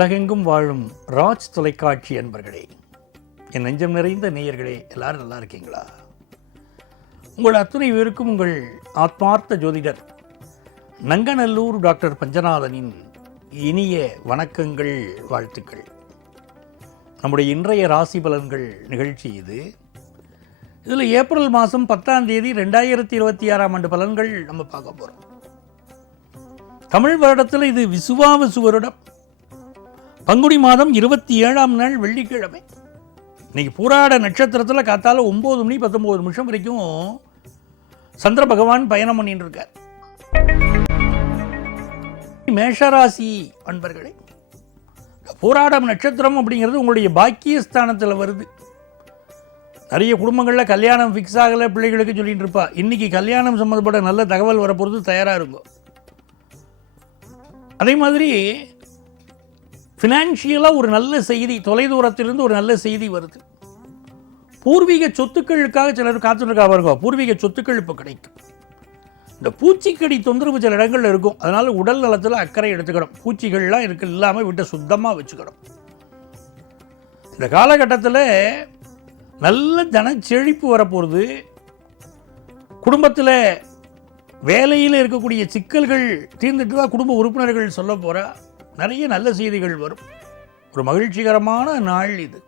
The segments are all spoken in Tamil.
உலகெங்கும் வாழும் ராஜ் தொலைக்காட்சி அன்பர்களே, என் நெஞ்சம் நிறைந்த நேயர்களே, எல்லாரும் நல்லா இருக்கீங்களா? உங்கள் அத்துணை பேருக்கும் உங்கள் ஆத்மார்த்த ஜோதிடர் நங்கநல்லூர் டாக்டர் பஞ்சநாதனின் இனிய வணக்கங்கள், வாழ்த்துக்கள். நம்முடைய இன்றைய ராசி பலன்கள் நிகழ்ச்சி இது. இதில் ஏப்ரல் மாதம் 10ஆம் தேதி 2026ஆம் ஆண்டு பலன்கள் நம்ம பார்க்க போகிறோம். தமிழ் வருடத்தில் இது விசுவாவசு வருடம், பங்குனி மாதம் 27ஆம் நாள் வெள்ளிக்கிழமை. இன்னைக்கு பூராட நட்சத்திரத்தில் காத்தால 9 மணி 19 நிமிஷம் வரைக்கும் சந்திர பகவான் பயணம் பண்ணிட்டு இருக்கார். மேஷராசி அன்பர்களே, பூராடம் நட்சத்திரம் அப்படிங்கிறது உங்களுடைய பாக்கியஸ்தானத்தில் வருது. நிறைய குடும்பங்களில் கல்யாணம் ஃபிக்ஸ் ஆகலை, பிள்ளைகளுக்கு சொல்லிட்டு இருப்பா. இன்னைக்கு கல்யாணம் சம்மந்தப்பட்ட நல்ல தகவல் வரப்போகிறது, தயாராக இருக்கும். அதே மாதிரி ஃபினான்ஷியலாக ஒரு நல்ல செய்தி, தொலைதூரத்திலிருந்து ஒரு நல்ல செய்தி வருது. பூர்வீக சொத்துக்களுக்காக சிலர் காத்துருக்கா பாருங்க, பூர்வீக சொத்துக்கள் இப்போ கிடைக்கும். இந்த பூச்சிக்கடி தொந்தரவு சில இடங்களில் இருக்கும், அதனால் உடல் நலத்தில் அக்கறை எடுத்துக்கணும். பூச்சிகள்லாம் இருக்கு இல்லாமல் விட்டு சுத்தமாக வச்சுக்கணும். இந்த காலகட்டத்தில் நல்ல தன செழிப்பு வரப்போகிறது. குடும்பத்தில் வேலையில் இருக்கக்கூடிய சிக்கல்கள் தீர்ந்துட்டு தான் குடும்ப உறுப்பினர்கள் சொல்ல போகிறா. நிறைய நல்ல செய்திகள் வரும். ஒரு மகிழ்ச்சிகரமான நாள் இது.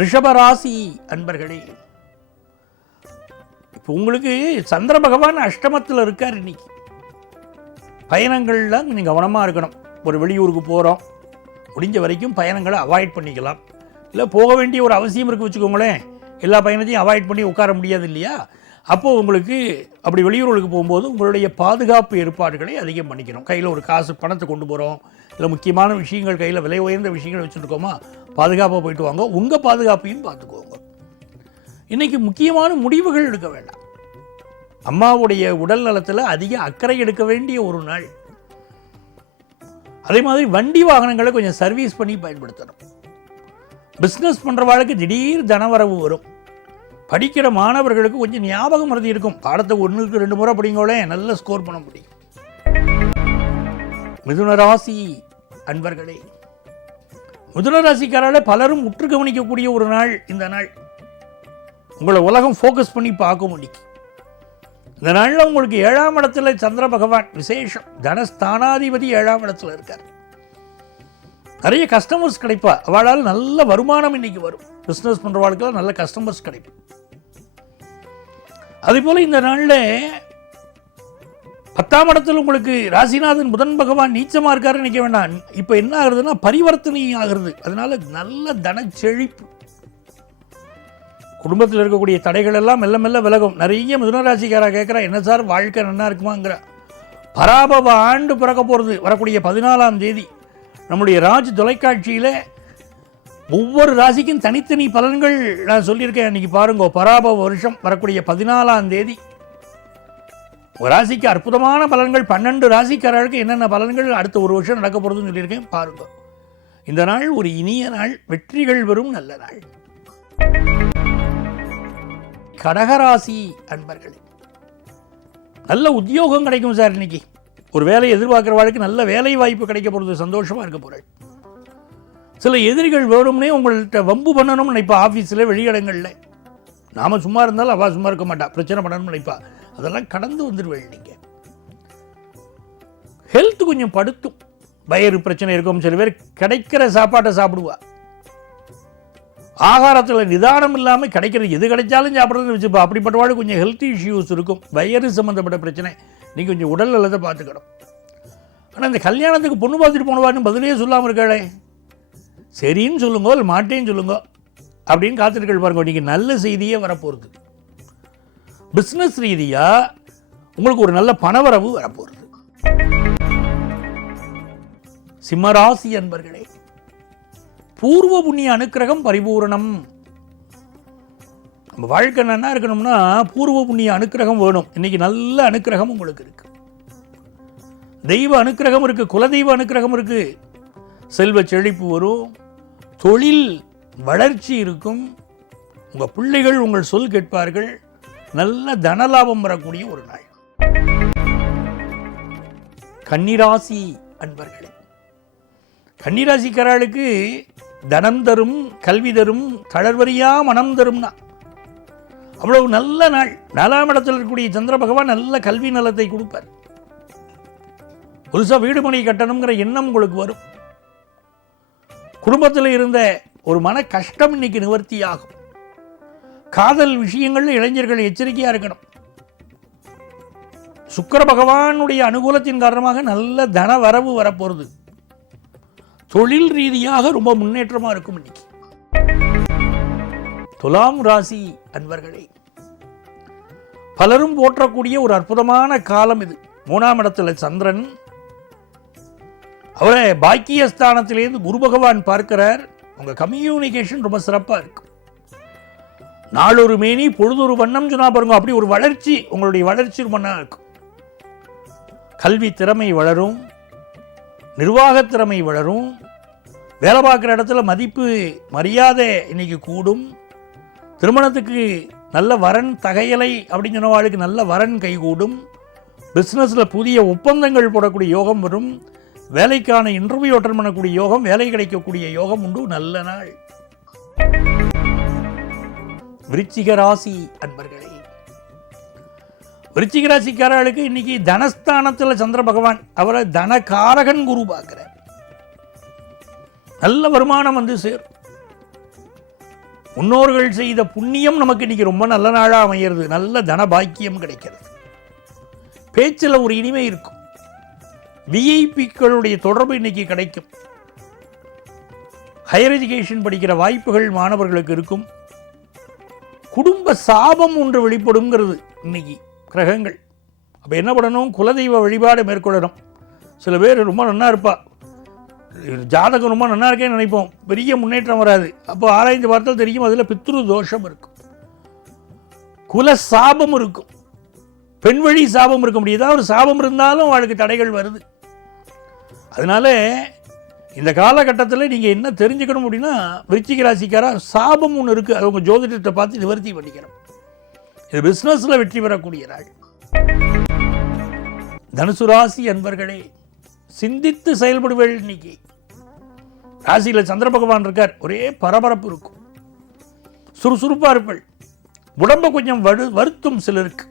ரிஷபராசி அன்பர்களே, இப்போ உங்களுக்கு சந்திர பகவான் அஷ்டமத்தில் இருக்கார். இன்னைக்கு பயணங்கள்லாம் நீங்கள் கவனமாக இருக்கணும். ஒரு வெளியூருக்கு போகிறோம், முடிஞ்ச வரைக்கும் பயணங்களை அவாய்ட் பண்ணிக்கலாம். இல்லை போக வேண்டிய ஒரு அவசியம் இருக்குது வச்சுக்கோங்களேன், எல்லா பயணத்தையும் அவாய்ட் பண்ணி உட்கார முடியாது இல்லையா? அப்போது உங்களுக்கு அப்படி வெளியூர்களுக்கு போகும்போது உங்களுடைய பாதுகாப்பு ஏற்பாடுகளை அதிகம் பண்ணிக்கணும். கையில் ஒரு காசு பணத்தை கொண்டு போகிறோம், இல்லை முக்கியமான விஷயங்கள் கையில் விலை உயர்ந்த விஷயங்கள் வச்சுருக்கோமா, பாதுகாப்பாக போயிட்டு வாங்க. உங்கள் பாதுகாப்பையும் பார்த்துக்கோங்க. இன்றைக்கி முக்கியமான முடிவுகள் எடுக்க வேண்டாம். அம்மாவுடைய உடல் நலத்தில் அதிக அக்கறை எடுக்க வேண்டிய ஒரு நாள். அதே மாதிரி வண்டி வாகனங்களை கொஞ்சம் சர்வீஸ் பண்ணி பயன்படுத்தணும். பிஸ்னஸ் பண்ணுறவாளுக்கு திடீர் தனவரவு வரும். படிக்கிற மாணவர்களுக்கு கொஞ்சம் ஞாபகம் மறதி இருக்கும். பாடத்தை 1க்கு 2 முறை படிங்களே, நல்ல ஸ்கோர் பண்ண முடியும். மிதுன ராசி அன்பர்களே, மிதுன ராசிக்காரால பலரும் உற்று கவனிக்கக்கூடிய ஒரு நாள் இந்த நாள். உங்களை உலகம் ஃபோக்கஸ் பண்ணி பார்க்க முடியும். இந்த நாளில் உங்களுக்கு 7ஆம் இடத்துல சந்திர பகவான் விசேஷம். தனஸ்தானாதிபதி 7ஆம் இடத்துல இருக்கார். நிறைய கஸ்டமர்ஸ் கிடைப்பா. அவளால் நல்ல வருமானம் இன்னைக்கு வரும். பிஸ்னஸ் பண்ணுறவாளுக்கெல்லாம் நல்ல கஸ்டமர்ஸ் கிடைக்கும். அதே போல் இந்த நாளில் 10ஆம் இடத்துல உங்களுக்கு ராசிநாதன் புதன் பகவான் நீச்சமாக இருக்காருன்னு நினைக்க வேண்டாம். இப்போ என்ன ஆகுறதுன்னா பரிவர்த்தனை ஆகிறது. அதனால நல்ல தன செழிப்பு. குடும்பத்தில் இருக்கக்கூடிய தடைகள் எல்லாம் மெல்ல மெல்ல விலகும். நிறைய மிதுனராசிக்காரா கேட்குறா, என்ன சார் வாழ்க்கை நல்லா இருக்குமாங்கிற. பராபவ ஆண்டு பிறக்க போகிறது வரக்கூடிய 14ஆம் தேதி நம்முடைய ராஜ் தொலைக்காட்சியில் ஒவ்வொரு ராசிக்கும் தனித்தனி பலன்கள் நான் சொல்லியிருக்கேன். அன்றைக்கி பாருங்க, பராபவ வருஷம் வரக்கூடிய 14ஆம் தேதி ஒரு ராசிக்கு அற்புதமான பலன்கள், 12 ராசிக்காரர்களுக்கு என்னென்ன பலன்கள் அடுத்த ஒரு வருஷம் நடக்க போகிறதுன்னு சொல்லியிருக்கேன். பாருங்க, இந்த நாள் ஒரு இனிய நாள், வெற்றிகள் வரும் நல்ல நாள். கடகராசி அன்பர்களே, நல்ல உத்தியோகம் கிடைக்கும் சார். இன்னைக்கு ஒரு வேலையை எதிர்பார்க்குறவாளுக்கு நல்ல வேலை வாய்ப்பு கிடைக்க போகிறது, சந்தோஷமாக இருக்க போகிறாள். சில எதிரிகள் வேணும்னே உங்கள்கிட்ட வம்பு பண்ணணும்னு நினைப்பா. ஆஃபீஸில் வெளியிடங்களில் நாம் சும்மா இருந்தாலும் அவள் சும்மா இருக்க மாட்டா, பிரச்சனை பண்ணணும்னு நினைப்பா. அதெல்லாம் கடந்து வந்துடுவேன். நீங்கள் ஹெல்த் கொஞ்சம் படுத்தும், வயிறு பிரச்சனை இருக்கும். சில பேர் கிடைக்கிற சாப்பாட்டை சாப்பிடுவா. ஆகாரத்தில் நிதானம் இல்லாமல் கிடைக்கிறது எது கிடைச்சாலும் சாப்பிட்றதுன்னு வச்சுப்பா. அப்படிப்பட்டவாள் கொஞ்சம் ஹெல்த் இஷ்யூஸ் இருக்கும், வயிறு சம்மந்தப்பட்ட பிரச்சனை. நீங்கள் கொஞ்சம் உடல் நலத்தை பார்த்துக்கணும். ஆனால் இந்த கல்யாணத்துக்கு பொண்ணு பார்த்துட்டு போனவான்னு பதிலே சொல்லாமல் இருக்காளே, சரின்னு சொல்லுங்க, இல்லை மாட்டேன்னு சொல்லுங்க அப்படின்னு காத்துட்டு பாருங்க. நீங்கள் நல்ல செய்தியே வரப்போகிறது. பிஸ்னஸ் ரீதியாக உங்களுக்கு ஒரு நல்ல பணவரவு வரப்போகிறது. சிம்மராசி அன்பர்களே, பூர்வ புண்ணிய அனுக்கிரகம் பரிபூரணம். நம்ம வாழ்க்கை நல்லா இருக்கணும்னா பூர்வ புண்ணிய அனுக்கிரகம் வேணும். இன்னைக்கு நல்ல அனுக்கிரகம் உங்களுக்கு இருக்கு. தெய்வ அனுக்கிரகம் இருக்கு, குலதெய்வ அனுக்கிரகம் இருக்கு. செல்வ செழிப்பு வரும், தொழில் வளர்ச்சி இருக்கும். உங்கள் பிள்ளைகள் உங்கள் சொல் கேட்பார்கள். நல்ல தனலாபம் வரக்கூடிய ஒரு நாள். கன்னிராசி அன்பர்களே, கன்னிராசிக்காரர்களுக்கு தனம் தரும், கல்வி தரும், தளர்வரியா மனம் தரும்னா அவ்வளவு நல்ல நாள். 4ஆம் இடத்தில் இருக்கக்கூடிய சந்திர பகவான் நல்ல கல்வி நலத்தை கொடுப்பார். புதுசாக வீடு மனை கட்டணுங்கிற எண்ணம் உங்களுக்கு வரும். குடும்பத்தில் இருந்த ஒரு மன கஷ்டம் இன்னைக்கு நிவர்த்தியாகும். காதல் விஷயங்கள்ல இளைஞர்கள் எச்சரிக்கையாக இருக்கணும். சுக்கிர பகவானுடைய அனுகூலத்தின் காரணமாக நல்ல தன வரவு வரப்போகிறது. தொழில் ரீதியாக ரொம்ப முன்னேற்றமாக இருக்கும். இன்னைக்கு துலாம் ராசி அன்பர்களே, பலரும் போற்றக்கூடிய ஒரு அற்புதமான காலம் இது. 3ஆம் இடத்துல சந்திரன், அவரை பாக்கியஸ்தானத்திலேருந்து குரு பகவான் பார்க்கிறார். உங்க கம்யூனிகேஷன் ரொம்ப சிறப்பாக இருக்கும். நாளொரு மேனி பொழுதொரு வண்ணம் சொன்னா பாருங்க, அப்படி ஒரு வளர்ச்சி, உங்களுடைய வளர்ச்சி ரொம்ப நல்லா இருக்கும். கல்வி திறமை வளரும், நிர்வாக திறமை வளரும், வேலை பார்க்குற இடத்துல மதிப்பு மரியாதை இன்னைக்கு கூடும். திருமணத்துக்கு நல்ல வரன் தகையலை அப்படின்னு சொன்னவாளுக்கு நல்ல வரன் கைகூடும். பிஸ்னஸில் புதிய ஒப்பந்தங்கள் போடக்கூடிய யோகம் வரும். வேலைக்கான இன்டர்வியூ அட்டன் பண்ணக்கூடிய யோகம், வேலை கிடைக்கக்கூடிய யோகம் உண்டு. நல்ல நாள். விருச்சிக ராசி அன்பர்களே, விருச்சிக ராசிக்காரர்களுக்கு இன்னைக்கு தனஸ்தானத்தில் சந்திர பகவான், அவரை தனகாரகன் குரு பார்க்கிறார். நல்ல வருமானம் வந்து சேரும். முன்னோர்கள் செய்த புண்ணியம் நமக்கு இன்னைக்கு ரொம்ப நல்ல நாளாக அமையிறது. நல்ல தன பாக்கியம் கிடைக்கிறது. பேச்சில் ஒரு இனிமை இருக்கும். விஐபிக்களுடைய தொடர்பு இன்னைக்கு கிடைக்கும். ஹையர் எஜுகேஷன் படிக்கிற வாய்ப்புகள் மாணவர்களுக்கு இருக்கும். குடும்ப சாபம் ஒன்று வெளிப்படுங்கிறது இன்னைக்கு கிரகங்கள். அப்போ என்ன பண்ணணும்? குலதெய்வ வழிபாடு மேற்கொள்ளணும். சில பேர் ரொம்ப நல்லா இருப்பா, ஜாதகம் ரொம்ப நல்லா இருக்கேன்னு நினைப்போம், பெரிய முன்னேற்றம் வராது. அப்போ ஆராய்ந்து பார்த்தால் தெரியும் அதில் பித்ரு தோஷம் இருக்கும், குல சாபம் இருக்கும், பெண் வழி சாபம் இருக்க முடியாது. ஒரு சாபம் இருந்தாலும் அவளுக்கு தடைகள் வருது. அதனால இந்த காலகட்டத்தில் நீங்கள் என்ன தெரிஞ்சுக்கணும் அப்படின்னா, விருச்சிக ராசிக்காரா சாபம் ஒன்று இருக்குது, அது உங்கள் ஜோதிடத்தை பார்த்து நிவர்த்தி பண்ணிக்கணும். இது பிஸ்னஸில் வெற்றி பெறக்கூடிய நாள். தனுசு ராசி அன்பர்களே, சிந்தித்து செயல்படுவேள். இன்னைக்கு ராசியில் சந்திர பகவான் இருக்கார். ஒரே பரபரப்பு இருக்கும், சுறுசுறுப்பாக இருப்பள். உடம்பை கொஞ்சம் வருத்தும் சிலருக்கு.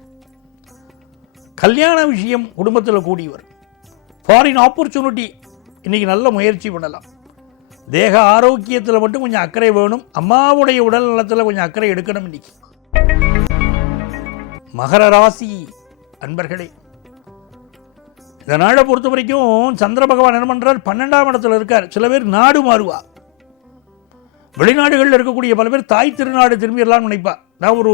கல்யாண விஷயம் குடும்பத்தில் கூடி வரும். ஃபாரின் ஆப்பர்ச்சுனிட்டி இன்னைக்கு நல்ல முயற்சி பண்ணலாம். தேக ஆரோக்கியத்தில் மட்டும் கொஞ்சம் அக்கறை வேணும். அம்மாவுடைய உடல் நலத்தில் கொஞ்சம் அக்கறை எடுக்கணும். இன்னைக்கு மகர ராசி அன்பர்களே, இந்த நாளை பொறுத்த வரைக்கும் சந்திர பகவான் என்ன பண்றார்? 12ஆம் இடத்துல இருக்கார். சில பேர் நாடு மாறுவா. வெளிநாடுகளில் இருக்கக்கூடிய பல பேர் தாய் திருநாடு திரும்பிடலாம்னு நினைப்பா. நான் ஒரு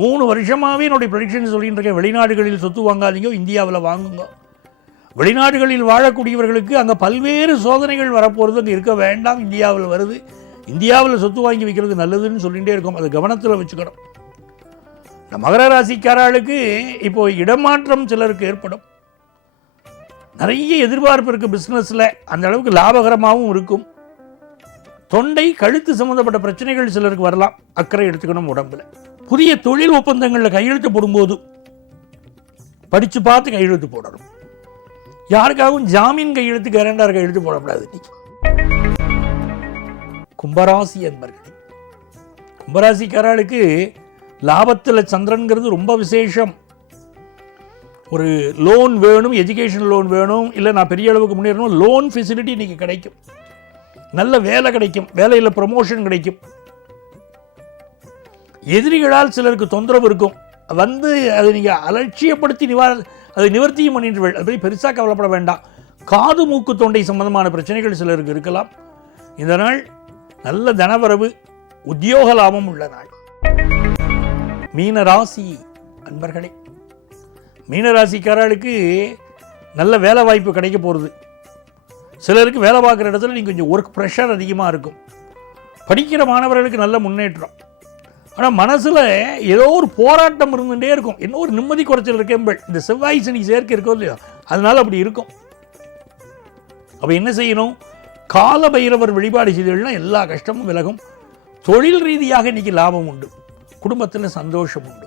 3 வருஷமாகவே என்னுடைய ப்ரெடிக்ஷன் சொல்லிட்டு இருக்கேன். வெளிநாடுகளில் சொத்து வாங்காதீங்க, இந்தியாவில் வாங்குங்க. வெளிநாடுகளில் வாழக்கூடியவர்களுக்கு அங்கே பல்வேறு சோதனைகள் வரப்போகிறது, அங்கே இருக்க வேண்டாம், இந்தியாவில் வருது, இந்தியாவில் சொத்து வாங்கி வைக்கிறது நல்லதுன்னு சொல்லிகிட்டே இருக்கோம். அதை கவனத்தில் வச்சுக்கணும். இந்த மகர ராசிக்காரர்களுக்கு இப்போ இடமாற்றம் சிலருக்கு ஏற்படும். நிறைய எதிர்பார்ப்பு இருக்குது பிஸ்னஸில், அந்த அளவுக்கு லாபகரமாகவும் இருக்கும். தொண்டை கழுத்து சம்மந்தப்பட்ட பிரச்சனைகள் சிலருக்கு வரலாம், அக்கறை எடுத்துக்கணும் உடம்புல. புதிய தொழில் ஒப்பந்தங்களில் கையெழுத்து போடும்போது படித்து பார்த்து கையெழுத்து போடணும். யாருக்காகவும் ஜாமீன் கையெழுத்து, கேரண்டார் கையெழுத்து போடக்கூடாது. கும்பராசி என்பர்களே, கும்பராசிக்காரர்களுக்கு லாபத்தில் சந்திரன்கிறது ரொம்ப விசேஷம். ஒரு லோன் வேணும், எஜுகேஷன் லோன் வேணும், இல்லை நான் பெரிய அளவுக்கு முன்னேறணும், லோன் ஃபெசிலிட்டி இன்றைக்கி கிடைக்கும். நல்ல வேலை கிடைக்கும், வேலையில் ப்ரமோஷன் கிடைக்கும். எதிரிகளால் சிலருக்கு தொந்தரவு இருக்கும், வந்து அதை நீங்கள் அலட்சியப்படுத்தி அதை நிவர்த்தியும் பண்ணிட்டு அதை பற்றி பெருசாக கவலைப்பட வேண்டாம். காது மூக்கு தொண்டை சம்பந்தமான பிரச்சனைகள் சிலருக்கு இருக்கலாம். இந்த நாள் நல்ல தனவரவு, உத்தியோக லாபம் உள்ள நாள். மீன ராசி அன்பர்களே, மீனராசிக்காரர்களுக்கு நல்ல வேலை வாய்ப்பு கிடைக்க போகிறது. சிலருக்கு வேலை பார்க்குற இடத்துல நீங்கள் கொஞ்சம் ஒர்க் ப்ரெஷர் அதிகமாக இருக்கும். படிக்கிற மாணவர்களுக்கு நல்ல முன்னேற்றம். ஆனால் மனசில் ஏதோ ஒரு போராட்டம் இருந்துகிட்டே இருக்கும். என்ன ஒரு நிம்மதி குறைச்சல் இருக்கேன். இந்த செவ்வாய் சனி சேர்க்கை இருக்கோ இல்லையோ, அதனால் அப்படி இருக்கும். அப்போ என்ன செய்யணும்? கால பைரவர் வழிபாடு செய்தீர்கள்னா எல்லா கஷ்டமும் விலகும். தொழில் ரீதியாக இன்றைக்கி லாபம் உண்டு, குடும்பத்தில் சந்தோஷம் உண்டு.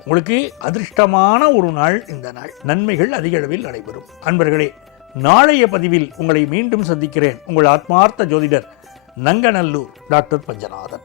உங்களுக்கு அதிர்ஷ்டமான ஒரு நாள் இந்த நாள். நன்மைகள் அதிக அளவில் நடைபெறும். அன்பர்களே, நாளைய பதிவில் உங்களை மீண்டும் சந்திக்கிறேன். உங்கள் ஆத்மார்த்த ஜோதிடர் நங்கநல்லூர் டாக்டர் பஞ்சநாதன்.